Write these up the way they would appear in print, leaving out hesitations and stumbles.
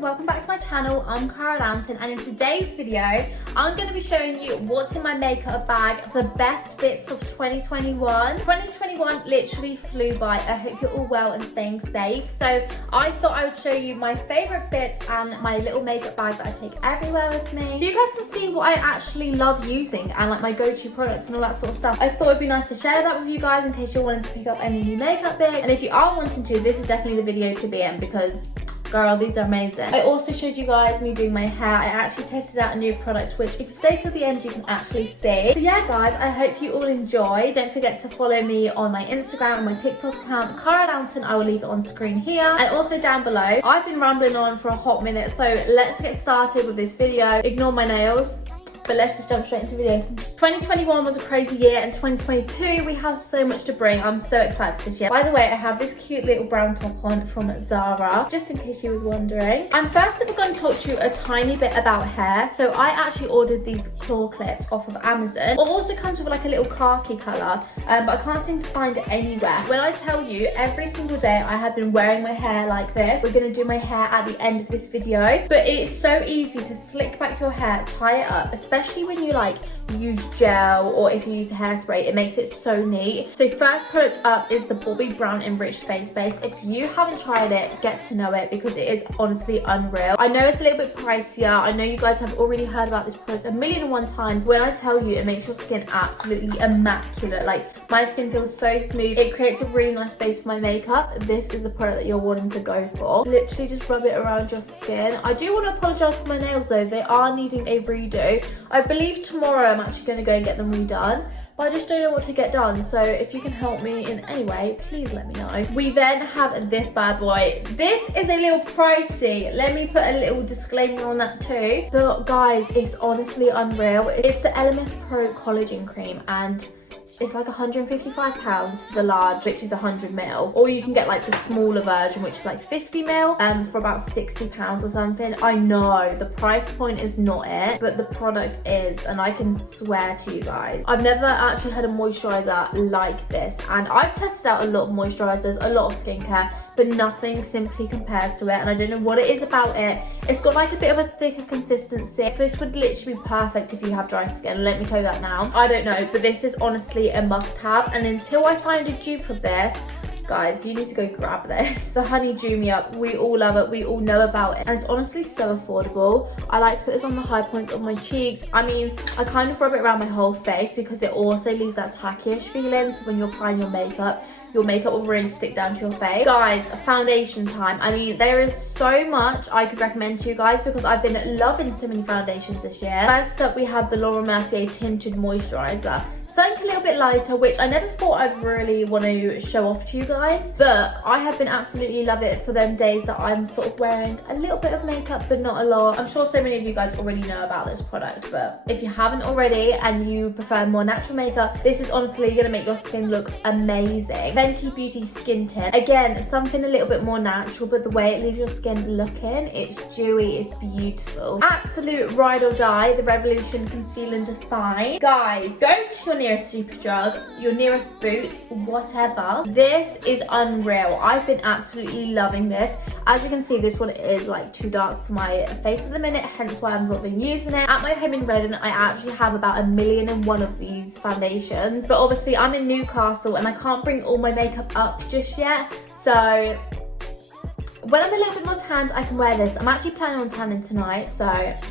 welcome back to my channel. I'm Cara Lambton, and in today's video I'm going to be showing you what's in my makeup bag, the best bits of 2021. 2021 literally flew by. I hope you're all well and staying safe. So I thought I would show you my favourite bits and my little makeup bag that I take everywhere with me, so you guys can see what I actually love using and like my go-to products and all that sort of stuff. I thought it'd be nice to share that with you guys in case you're wanting to pick up any new makeup bits, and if you are wanting to, this is definitely the video to be in because girl, these are amazing. I also showed you guys me doing my hair. I actually tested out a new product, which if you stay till the end, you can actually see. So yeah, guys, I hope you all enjoy. Don't forget to follow me on my Instagram and my TikTok account, Cara Lambton. I will leave it on screen here and also down below. I've been rambling on for a hot minute, so let's get started with this video. Ignore my nails, but let's just jump straight into video. 2021 was a crazy year, and 2022 we have so much to bring. I'm so excited for this year. By the way, I have this cute little brown top on from Zara, just in case you was wondering. I'm first of all going to talk to you a tiny bit about hair. So I actually ordered these claw clips off of Amazon. It also comes with like a little khaki colour, but I can't seem to find it anywhere. When I tell you, every single day I have been wearing my hair like this. We're going to do my hair at the end of this video, but it's so easy to slick back your hair, tie it up, especially when you like use gel or if you use a hairspray. It makes it so neat. So first product up is the Bobbi Brown Enriched Face Base. If you haven't tried it, get to know it because it is honestly unreal. I know it's a little bit pricier. I know you guys have already heard about this product a million and one times. When I tell you, it makes your skin absolutely immaculate. Like, my skin feels so smooth. It creates a really nice base for my makeup. This is the product that you're wanting to go for. Literally just rub it around your skin. I do want to apologise for my nails though. They are needing a redo. I believe tomorrow I'm actually going to go and get them redone, but I just don't know what to get done. So if you can help me in any way, please let me know. We then have this bad boy. This is a little pricey. Let me put a little disclaimer on that too. But guys, it's honestly unreal. It's the LMS Pro Collagen Cream, and it's like £155 for the large, which is 100ml, or you can get like the smaller version, which is like 50ml, for about £60 or something. I know the price point is not it, but the product is, and I can swear to you guys, I've never actually had a moisturizer like this, and I've tested out a lot of moisturizers, a lot of skincare, but nothing simply compares to it, and I don't know what it is about it. It's got like a bit of a thicker consistency. This would literally be perfect if you have dry skin, let me tell you that now. I don't know, but this is honestly a must-have, and until I find a dupe of this, guys, you need to go grab this. The Honey Dew Me Up, we all love it, we all know about it, and it's honestly so affordable. I like to put this on the high points of my cheeks. I mean, I kind of rub it around my whole face because it also leaves that tacky-ish feeling, so when you're applying your makeup will really stick down to your face. Guys, foundation time. I mean, there is so much I could recommend to you guys because I've been loving so many foundations this year. First up, we have the Laura Mercier Tinted Moisturiser. Something a little bit lighter, which I never thought I'd really want to show off to you guys, but I have been absolutely loving it for them days that I'm sort of wearing a little bit of makeup, but not a lot. I'm sure so many of you guys already know about this product, but if you haven't already and you prefer more natural makeup, this is honestly going to make your skin look amazing. Fenty Beauty Skin Tint. Again, something a little bit more natural, but the way it leaves your skin looking, it's dewy, it's beautiful. Absolute ride or die, the Revolution Conceal and Define. Guys, go to your nearest Superdrug, your nearest Boots, whatever. This is unreal. I've been absolutely loving this. As you can see, this one is like too dark for my face at the minute, hence why I've not been using it. At my home in Redden, I actually have about 1,000,001 of these foundations, but obviously I'm in Newcastle and I can't bring all my makeup up just yet, so when I'm a little bit more tanned, I can wear this. I'm actually planning on tanning tonight, so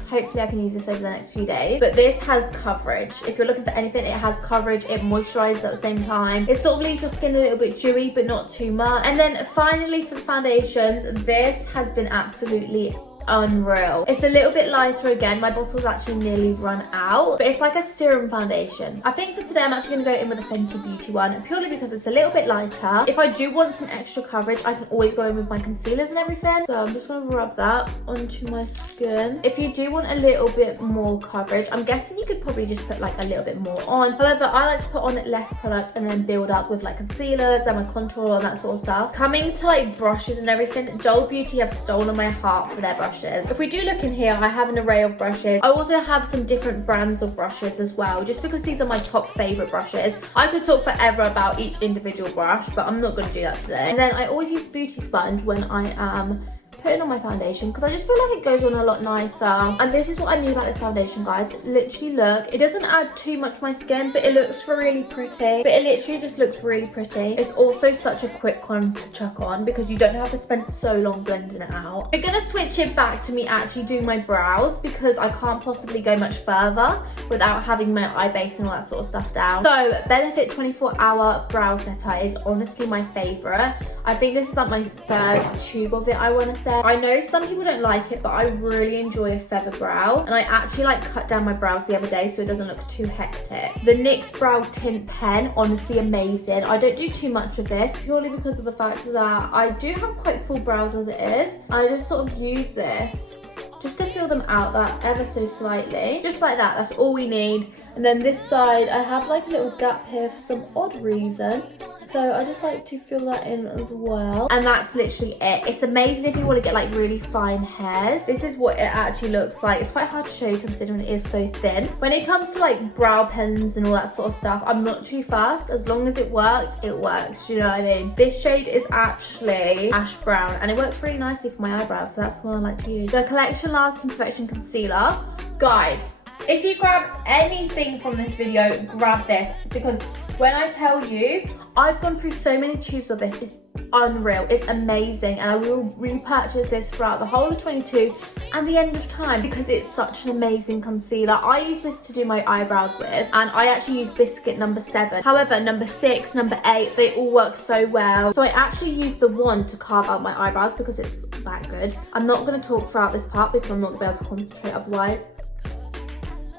hopefully I can use this over the next few days. But this has coverage. If you're looking for anything, it has coverage. It moisturizes at the same time. It sort of leaves your skin a little bit dewy, but not too much. And then finally for the foundations, this has been absolutely unreal. It's a little bit lighter again. My bottle's actually nearly run out, but it's like a serum foundation. I think for today I'm actually going to go in with a Fenty Beauty one, purely because it's a little bit lighter. If I do want some extra coverage, I can always go in with my concealers and everything. So I'm just going to rub that onto my skin. If you do want a little bit more coverage, I'm guessing you could probably just put like a little bit more on. However, I like to put on less product and then build up with like concealers and my contour and that sort of stuff. Coming to like brushes and everything, Dole Beauty have stolen my heart for their brushes. If we do look in here, I have an array of brushes. I also have some different brands of brushes as well, just because these are my top favorite brushes. I could talk forever about each individual brush, but I'm not going to do that today. And then I always use Beauty Sponge when I am putting on my foundation because I just feel like it goes on a lot nicer. And this is what I mean about this foundation, guys. Literally look, it doesn't add too much to my skin, but it looks really pretty. But it literally just looks really pretty. It's also such a quick one to chuck on because you don't have to spend so long blending it out. We're gonna switch it back to me actually doing my brows because I can't possibly go much further without having my eye base and all that sort of stuff down. So Benefit 24-hour brow setter is honestly my favorite. I think this is like my third tube of it, I want to say. I know some people don't like it, but I really enjoy a feather brow. And I actually like cut down my brows the other day so it doesn't look too hectic. The NYX Brow Tint Pen, honestly amazing. I don't do too much of this purely because of the fact that I do have quite full brows as it is. I just sort of use this just to fill them out that ever so slightly. Just like that, that's all we need. And then this side, I have like a little gap here for some odd reason. So I just like to fill that in as well. And that's literally it. It's amazing if you want to get like really fine hairs. This is what it actually looks like. It's quite hard to show you considering it is so thin. When it comes to like brow pens and all that sort of stuff, I'm not too fast. As long as it works, it works. You know what I mean? This shade is actually ash brown and it works really nicely for my eyebrows. So that's the one I like to use. The Collection Lasting Perfection Concealer. Guys, if you grab anything from this video, grab this because when I tell you, I've gone through so many tubes of this. It's unreal. It's amazing. And I will repurchase this throughout the whole of 22 and the end of time because it's such an amazing concealer. I use this to do my eyebrows with and I actually use Biscuit number 7. However, number 6, number 8, they all work so well. So I actually use the one to carve out my eyebrows because it's that good. I'm not going to talk throughout this part because I'm not going to be able to concentrate otherwise.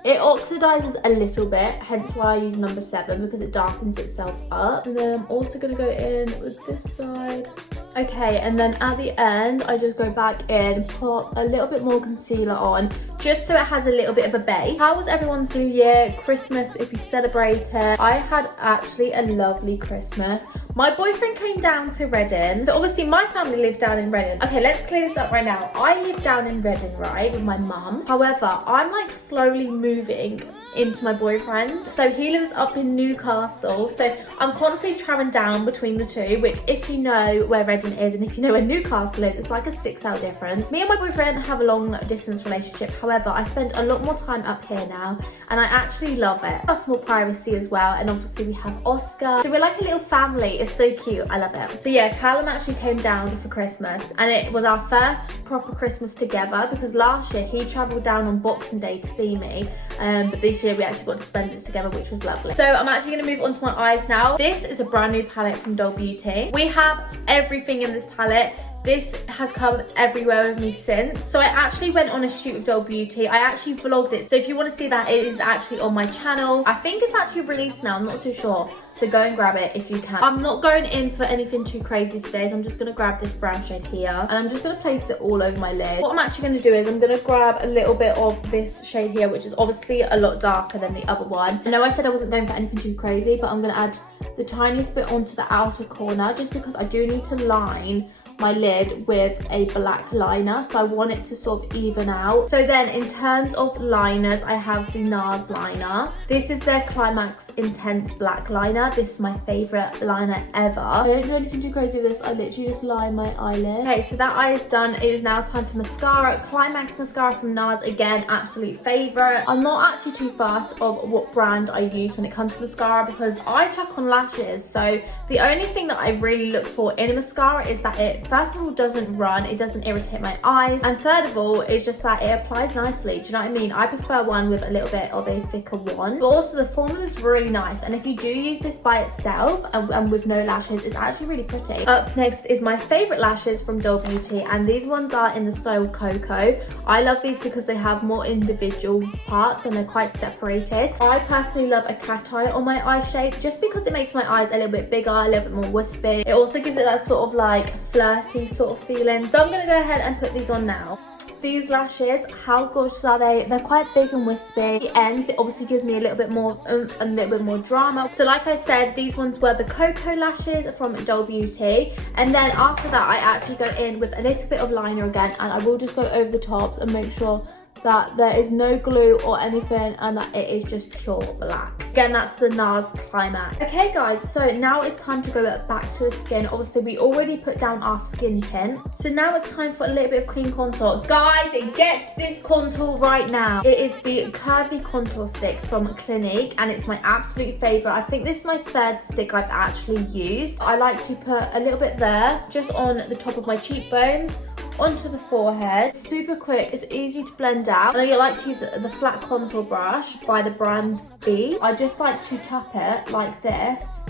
It oxidizes a little bit, hence why I use number 7 because it darkens itself up. And then I'm also going to go in with this side. Okay, and then at the end, I just go back in, put a little bit more concealer on, just so it has a little bit of a base. How was everyone's New Year, Christmas, if you celebrate it? I had actually a lovely Christmas. My boyfriend came down to Reading. So obviously my family live down in Reading. Okay, let's clear this up right now. I live down in Reading, right, with my mum. However, I'm like slowly moving into my boyfriend. So he lives up in Newcastle. So I'm constantly traveling down between the two, which if you know where Reading is and if you know where Newcastle is, it's like a 6-hour difference. Me and my boyfriend have a long distance relationship. However, I spend a lot more time up here now and I actually love it. Got more privacy as well. And obviously we have Oscar. So we're like a little family. It's so cute. I love it. So yeah, Callum actually came down for Christmas and it was our first proper Christmas together because last year he travelled down on Boxing Day to see me. But this year we actually got to spend it together, which was lovely. So I'm actually going to move on to my eyes now. This is a brand new palette from Doll Beauty. We have everything in this palette. This has come everywhere with me since. So I actually went on a shoot with Doll Beauty. I actually vlogged it. So if you want to see that, it is actually on my channel. I think it's actually released now. I'm not too sure. So go and grab it if you can. I'm not going in for anything too crazy today. So I'm just going to grab this brown shade here. And I'm just going to place it all over my lid. What I'm actually going to do is I'm going to grab a little bit of this shade here, which is obviously a lot darker than the other one. I know I said I wasn't going for anything too crazy, but I'm going to add the tiniest bit onto the outer corner just because I do need to line my lid with a black liner, so I want it to sort of even out. So then in terms of liners, I have the NARS liner. This is their Climax Intense Black Liner. This is my favourite liner ever. I don't do anything too crazy with this. I literally just line my eyelid. Okay, so that eye is done. It is now time for mascara. Climax mascara from NARS, again, absolute favourite. I'm not actually too fast of what brand I use when it comes to mascara because I chuck on lashes. So the only thing that I really look for in a mascara is that it first of all doesn't run, it doesn't irritate my eyes, and third of all it's just that it applies nicely. Do you know what I mean? I prefer one with a little bit of a thicker one, but also the formula is really nice, and if you do use this by itself and with no lashes, it's actually really pretty. Up next is my favorite lashes from Doll Beauty, and these ones are in the style Cocoa. I love these because they have more individual parts and they're quite separated. I personally love a cat eye on my eye shape just because it makes my eyes a little bit bigger, a little bit more wispy. It also gives it that sort of like flirty sort of feeling. So I'm gonna go ahead and put these on now. These lashes, how gorgeous are they? They're quite big and wispy. The ends, it obviously gives me a little bit more oomph and a little bit more drama. So like I said, these ones were the Cocoa lashes from Doll Beauty. And then after that, I actually go in with a little bit of liner again, and I will just go over the top and make sure that there is no glue or anything and that it is just pure black. Again, that's the NARS Climax. Okay guys, so now it's time to go back to the skin. Obviously we already put down our skin tint, so now it's time for a little bit of cream contour. Guys, get this contour right now. It is the curvy contour stick from Clinique and it's my absolute favorite. I think this is my third stick I've actually used. I like to put a little bit there, just on the top of my cheekbones, onto the forehead. Super quick, it's easy to blend out. And I like to use the flat contour brush by the brand B. I just like to tap it like this.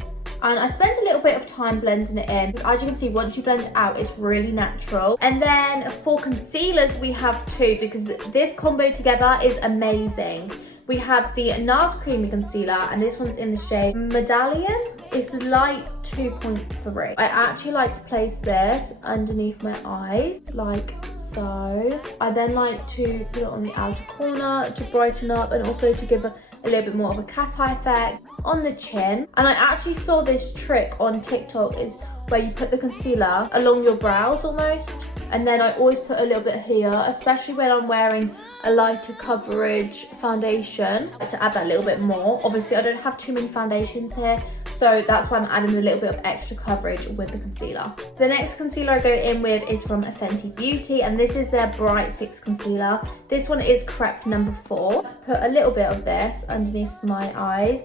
And I spend a little bit of time blending it in. As you can see, once you blend it out, it's really natural. And then for concealers, we have two, because this combo together is amazing. We have the NARS Creamy Concealer, and this one's in the shade Medallion. It's light 2.3. I actually like to place this underneath my eyes, like so. I then like to put it on the outer corner to brighten up and also to give a little bit more of a cat eye effect on the chin. And I actually saw this trick on TikTok, is where you put the concealer along your brows almost. And then I always put a little bit here, especially when I'm wearing a lighter coverage foundation, to add that little bit more. Obviously I don't have too many foundations here, so that's why I'm adding a little bit of extra coverage with the concealer. The next concealer I go in with is from Fenty Beauty, and this is their Bright Fix Concealer. This one is Crepe number 4. Put a little bit of this underneath my eyes.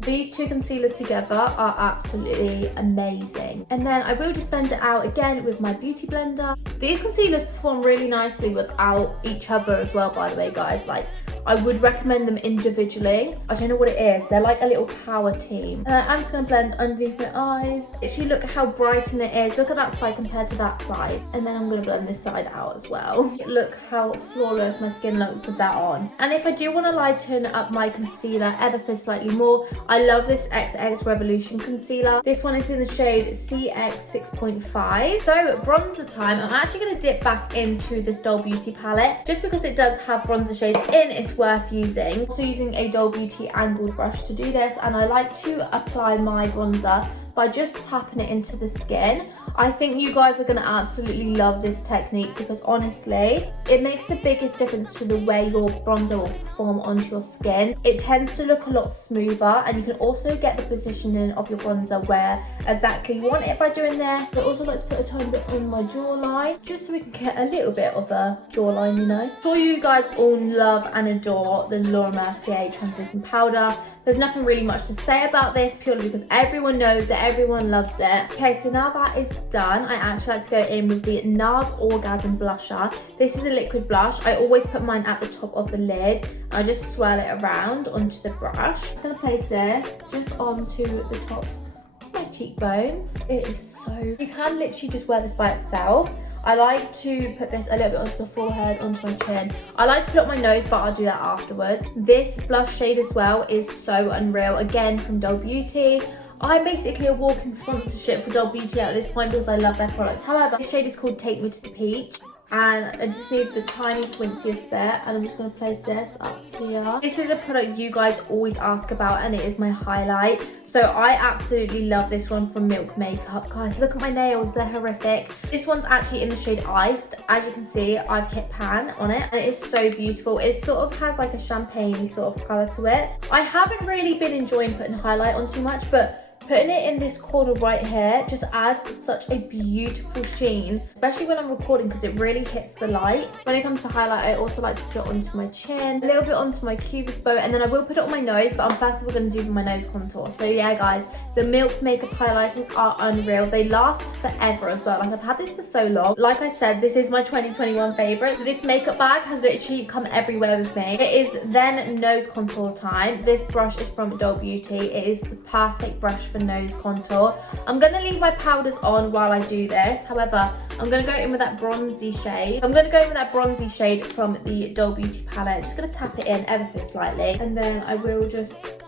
These two concealers together are absolutely amazing. And then I will just blend it out again with my beauty blender. These concealers perform really nicely without each other as well, by the way, guys. Like, I would recommend them individually. I don't know what it is. They're like a little power team. I'm just going to blend underneath my eyes. Actually, look at how brighten it is. Look at that side compared to that side. And then I'm going to blend this side out as well. Look how flawless my skin looks with that on. And if I do want to lighten up my concealer ever so slightly more, I love this XX Revolution concealer. This one is in the shade CX6.5. So bronzer time, I'm actually going to dip back into this Doll Beauty palette just because it does have bronzer shades in. It's worth using. Also using a Doll Beauty angled brush to do this, and I like to apply my bronzer by just tapping it into the skin. I think you guys are going to absolutely love this technique because honestly, it makes the biggest difference to the way your bronzer will perform onto your skin. It tends to look a lot smoother, and you can also get the positioning of your bronzer where exactly you want it by doing this. I also like to put a tiny bit on my jawline, just so we can get a little bit of a jawline, you know. I'm sure you guys all love and adore the Laura Mercier translucent powder. There's nothing really much to say about this, purely because everyone knows it, everyone loves it. Okay, so now that is done, I actually like to go in with the NARS Orgasm Blusher. This is a liquid blush. I always put mine at the top of the lid. I just swirl it around onto the brush. I'm gonna place this just onto the tops of my cheekbones. It is so, you can literally just wear this by itself. I like to put this a little bit onto the forehead, onto my chin. I like to put it on my nose, but I'll do that afterwards. This blush shade as well is so unreal. Again, from Doll Beauty. I'm basically a walking sponsorship for Doll Beauty at this point because I love their products. However, this shade is called Take Me to the Peach. And I just need the tiniest, winciest bit, and I'm just going to place this up here. This is a product you guys always ask about, and it is my highlight. So I absolutely love this one from Milk Makeup. Guys, look at my nails, they're horrific. This one's actually in the shade Iced. As you can see, I've hit pan on it, and it is so beautiful. It sort of has like a champagne sort of colour to it. I haven't really been enjoying putting highlight on too much, but putting it in this corner right here just adds such a beautiful sheen, especially when I'm recording, because it really hits the light. When it comes to highlight, I also like to put it onto my chin, a little bit onto my cupid's bow, and then I will put it on my nose, but I'm first of all going to do my nose contour. So yeah guys, the Milk Makeup highlighters are unreal. They last forever as well. Like, I've had this for so long. Like I said, this is my 2021 favourite. This makeup bag has literally come everywhere with me. It is then nose contour time. This brush is from Doll Beauty. It is the perfect brush for nose contour. I'm going to leave my powders on while I do this. However, I'm going to go in with that bronzy shade. I'm going to go in with that bronzy shade from the Doll Beauty palette. Just going to tap it in ever so slightly, and then I will just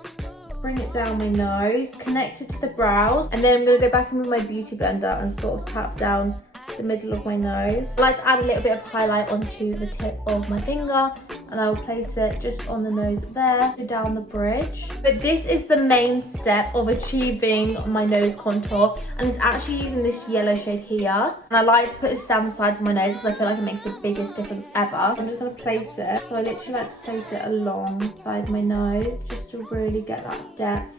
bring it down my nose, connect it to the brows, and then I'm going to go back in with my beauty blender and sort of tap down the middle of my nose. I like to add a little bit of highlight onto the tip of my finger and I'll place it just on the nose there, go down the bridge. But this is the main step of achieving my nose contour, and it's actually using this yellow shade here. And I like to put this down the sides of my nose because I feel like it makes the biggest difference ever. I'm just gonna place it. So I literally like to place it alongside my nose just to really get that depth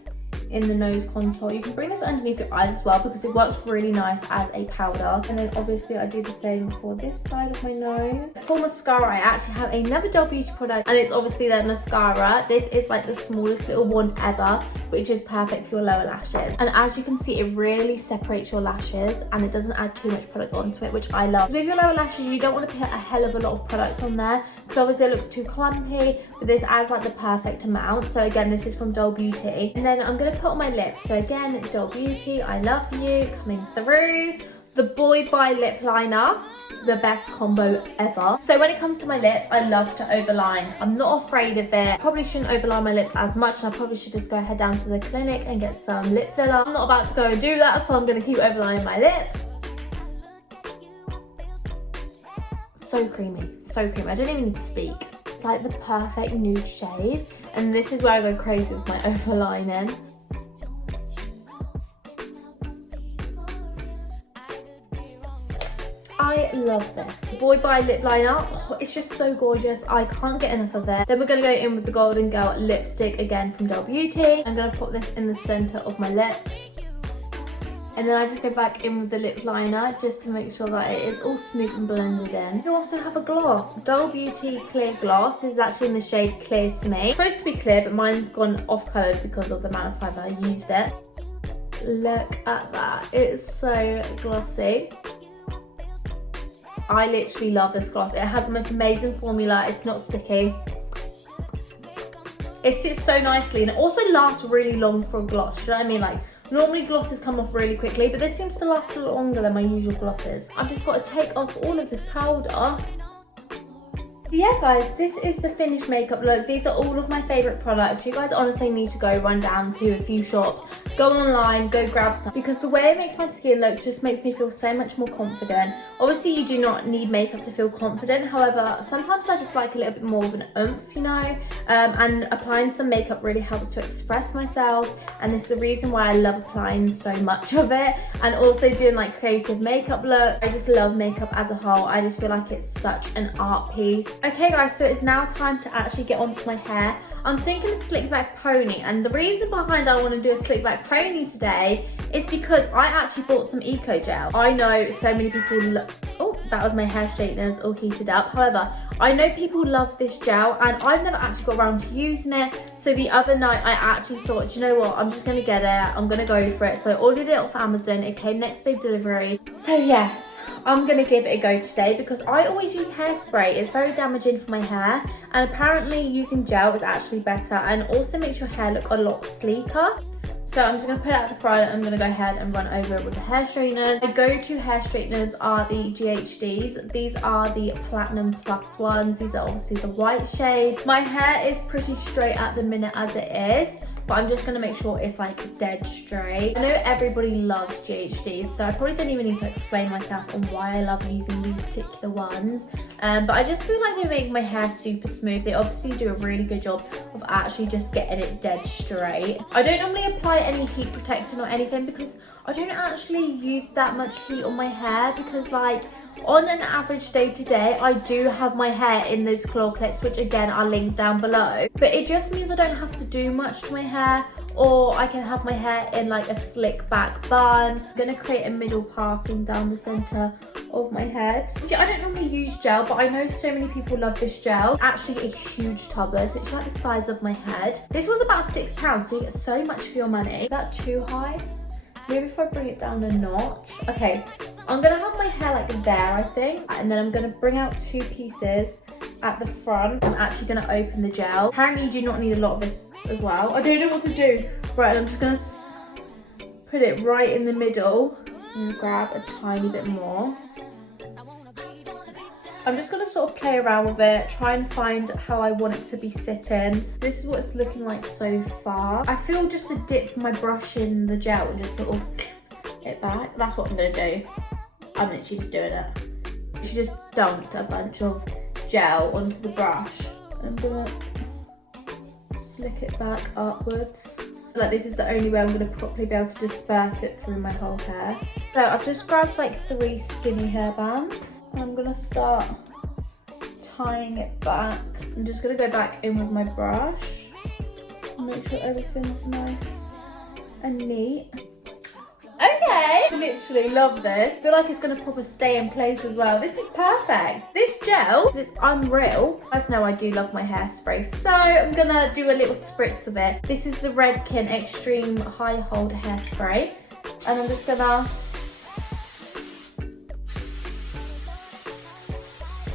in the nose contour. You can bring this underneath your eyes as well because it works really nice as a powder. And then obviously I do the same for this side of my nose. For mascara, I actually have another Dove Beauty product, and it's obviously the mascara. This is like the smallest little one ever, which is perfect for your lower lashes. And as you can see, it really separates your lashes and it doesn't add too much product onto it, which I love. With your lower lashes, you don't want to put a hell of a lot of product on there because obviously it looks too clumpy, but this adds like the perfect amount. So again, this is from Dove Beauty. And then I'm going to put on my lips. So again, Dove Beauty, I Love You, coming through. The Boy by lip liner, the best combo ever. So when it comes to my lips, I love to overline. I'm not afraid of it. Probably shouldn't overline my lips as much, and I probably should just go head down to the clinic and get some lip filler. I'm not about to go and do that, so I'm going to keep overlining my lips. So creamy, so creamy. I don't even need to speak. It's like the perfect nude shade, and this is where I go crazy with my overlining. I love this. Boy by lip liner, oh, it's just so gorgeous. I can't get enough of it. Then we're going to go in with the Golden Girl lipstick again from Dove Beauty. I'm going to put this in the centre of my lips. And then I just go back in with the lip liner just to make sure that it is all smooth and blended in. You also have a gloss. Dove Beauty Clear Gloss. This is actually in the shade Clear to Me. It's supposed to be clear, but mine's gone off coloured because of the amount of time that I used it. Look at that. It's so glossy. I literally love this gloss. It has the most amazing formula. It's not sticky. It sits so nicely, and it also lasts really long for a gloss. You know what I mean? Like, normally glosses come off really quickly, but this seems to last a lot longer than my usual glosses. I've just got to take off all of this powder. So yeah guys, this is the finished makeup look. These are all of my favourite products. You guys honestly need to go run down to a few shops, go online, go grab some, because the way it makes my skin look just makes me feel so much more confident. Obviously you do not need makeup to feel confident, however sometimes I just like a little bit more of an oomph, you know, and applying some makeup really helps to express myself, and this is the reason why I love applying so much of it, and also doing like creative makeup looks. I just love makeup as a whole. I just feel like it's such an art piece. Okay guys, so it's now time to actually get onto my hair. I'm thinking a slick back pony, and the reason behind I want to do a slick back pony today is because I actually bought some eco gel. I know so many people oh, that was my hair straighteners all heated up. However, I know people love this gel and I've never actually got around to using it. So the other night I actually thought, you know what, I'm just gonna get it, I'm gonna go for it. So I ordered it off Amazon, it came next day delivery. So yes, I'm gonna give it a go today because I always use hairspray. It's very damaging for my hair, and apparently using gel is actually better and also makes your hair look a lot sleeker. So I'm just going to put it at the front and I'm going to go ahead and run over it with the hair straighteners. My go-to hair straighteners are the GHDs. These are the Platinum Plus ones. These are obviously the white shade. My hair is pretty straight at the minute as it is, but I'm just going to make sure it's like dead straight. I know everybody loves GHDs, so I probably don't even need to explain myself on why I love using these particular ones. But I just feel like they make my hair super smooth. They obviously do a really good job of actually just getting it dead straight. I don't normally apply any heat protectant or anything because I don't actually use that much heat on my hair, because like on an average day to day I do have my hair in those claw clips, which again I'll link down below, but it just means I don't have to do much to my hair, or I can have my hair in like a slick back bun. I'm gonna create a middle parting down the center of my head. See, I don't normally use gel, but I know so many people love this gel. Actually a huge tubber, so it's like the size of my head. This was about £6, so you get so much for your money. Is that too high? Maybe if I bring it down a notch. Okay, I'm gonna have my hair like there, I think, and then I'm gonna bring out 2 pieces at the front. I'm actually gonna open the gel. Apparently you do not need a lot of this as well. I don't know what to do. Right, I'm just gonna put it right in the middle and grab a tiny bit more. I'm just going to sort of play around with it, try and find how I want it to be sitting. This is what it's looking like so far. I feel just to dip my brush in the gel and just sort of it back. That's what I'm going to do. I'm literally just doing it. She just dumped a bunch of gel onto the brush. I'm gonna slick it back upwards. Like this is the only way I'm gonna properly be able to disperse it through my whole hair. So I've just grabbed like 3 skinny hairbands. I'm gonna start tying it back. I'm just gonna go back in with my brush. Make sure everything's nice and neat. Okay, I literally love this. I feel like it's gonna probably stay in place as well. This is perfect. This gel, it's unreal. You guys know I do love my hairspray, so I'm gonna do a little spritz of it. This is the Redken Extreme High Hold Hairspray, and I'm just gonna.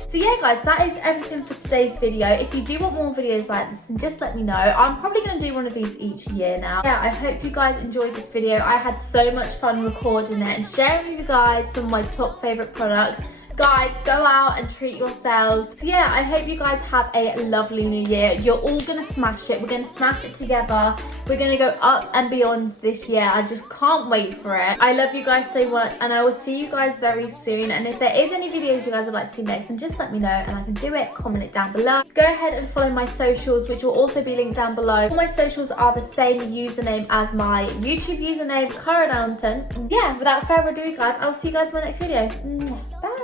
So yeah guys, that is everything for today's video. If you do want more videos like this, then just let me know. I'm probably going to do one of these each year now. Yeah, I hope you guys enjoyed this video. I had so much fun recording it and sharing with you guys some of my top favourite products. Guys, go out and treat yourselves. So yeah, I hope you guys have a lovely new year. You're all gonna smash it. We're gonna smash it together. We're gonna go up and beyond this year. I just can't wait for it. I love you guys so much, and I will see you guys very soon. And if there is any videos you guys would like to see next, then just let me know and I can do it. Comment it down below. Go ahead and follow my socials, which will also be linked down below. All my socials are the same username as my YouTube username, Cara Downton. Yeah, without further ado guys, I will see you guys in my next video. Bye.